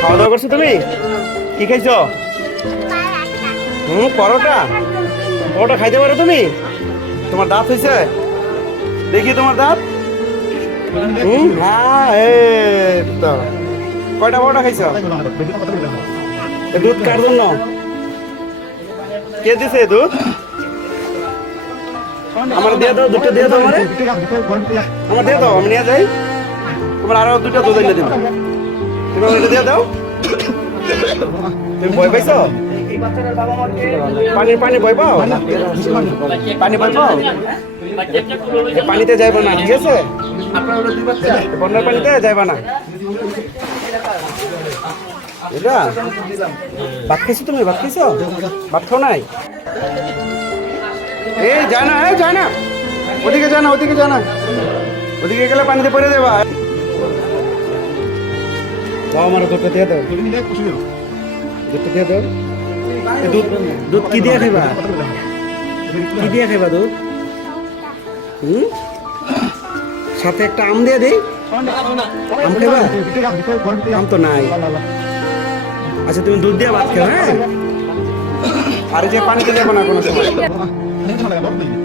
খাওয়া দাওয়া করছ তুমি? কি খাইছো? হুম, পরোটা। পরোটা খাইতে পারো তুমি? তোমার দাঁত হয়েছে দেখি তোমার দাঁত। হুম হ্যাঁ এই তো। কয়টা পরোটা খাইছো? দুধ কার জন্য? কে দিছে দুধ? আমার দিয়ে দাও, দুটো দিয়ে দাও আমারে। আমার দিয়ে দাও, আমি নিয়ে যাই। তোমার আরও দুটো দুধ এনে দিব তুমি এটা দিয়ে দাও। তুমি ভয় পাইছো? পানি পানি ভয় পাও? পানি ভয় পাও? পানিতে যাইবা না, ঠিক আছে? বন্যার পানিতে যাইবা না। এটা ভাত খাইছো তুমি? ভাত খাইছো? ভাত খাও নাই? এই যায় না এই যায় না ওদিকে যায় না ওদিকে যায় না ওদিকে গেলে পানিতে পড়ে যাবা। দাও আমার দুটো দিয়ে দাও। দুটো দিয়ে দাও। দুধ দুধ কি দিয়ে খাইবা? কি দিয়ে খাইবা দুধ? হুম? সাথে একটা আম দিয়ে দিই। আম খাইবা? আম তো নাই। আচ্ছা তুমি দুধ দিয়ে ভাত খাও হ্যাঁ? আর যে পানিতে যাব না কোনো সময়।